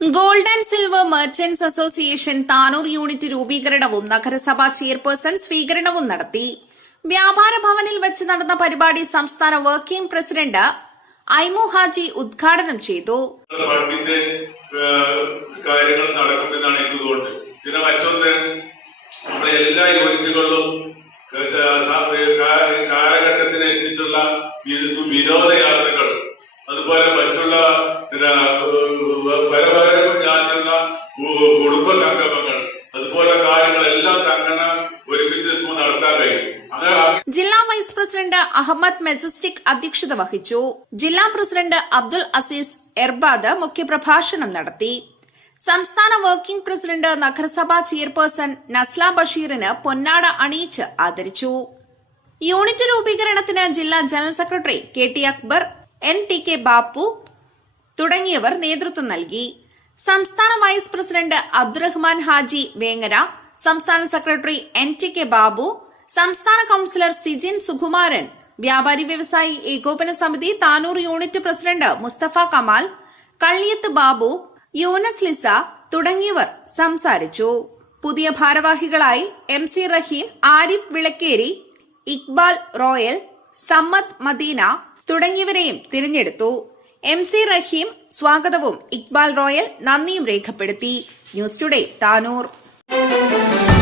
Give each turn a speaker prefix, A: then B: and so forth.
A: Gold and silver merchants association Tanur unit രൂപീകരണവും നഗരസഭാ chairperson സ്വീകരണവും നടത്തി. വ്യാപാര ഭവനിൽ വെച്ച് നടന്ന പരിപാടി സംസ്ഥാന വർക്കിംഗ് പ്രസിഡന്റ് ഐമു ഹാജി ഉദ്ഘാടനം ചെയ്തു.
B: ഫണ്ടിന്റെ കാര്യങ്ങൾ നടക്കുമെന്നാണ് എനിക്ക് തോന്നുന്നത്. പിന്നെ മറ്റൊന്ന് നമ്മുടെ എല്ലാ യൂണിറ്റുകളിലും കാലഘട്ടത്തിനനുസരിച്ചുള്ള വിനോദയാത്രകൾ അതുപോലെ
A: ജില്ലാ വൈസ് പ്രസിഡന്റ് അഹമ്മദ് മെജസ്റ്റിക് അധ്യക്ഷത വഹിച്ചു. ജില്ലാ പ്രസിഡന്റ് അബ്ദുൽ അസീസ് എർബാദ് മുഖ്യപ്രഭാഷണം നടത്തി. സംസ്ഥാന വർക്കിംഗ് പ്രസിഡന്റ് നഗരസഭാ ചെയർപേഴ്സൺ നസ്ല ബഷീറിന് പൊന്നാട അണിയിച്ച് ആദരിച്ചു. യൂണിറ്റ് രൂപീകരണത്തിന് ജില്ലാ general secretary K T Akbar N T K Bappu തുടങ്ങിയവർ നേതൃത്വം നൽകി. സംസ്ഥാന വൈസ് പ്രസിഡന്റ് അബ്ദുറഹ്മാൻ ഹാജി വേങ്ങര സംസ്ഥാന secretary N T K Babu സംസ്ഥാന കൌൺസിലർ സിജിൻ സുകുമാരൻ വ്യാപാരി വ്യവസായി ഏകോപന സമിതി Tanur unit president Mustafa Kamal Kalliyath Babu Yunus Lisa തുടങ്ങിയവർ സംസാരിച്ചു. പുതിയ ഭാരവാഹികളായി M C Raheem Arif Vilakkeri Iqbal Royal Sammath Madina തുടങ്ങിയവരെയും തിരഞ്ഞെടുത്തു. എം സി റഹീം സ്വാഗതവും ഇക്ബാൽ റോയൽ നന്ദിയും രേഖപ്പെടുത്തി. News today Tanur. Thank you.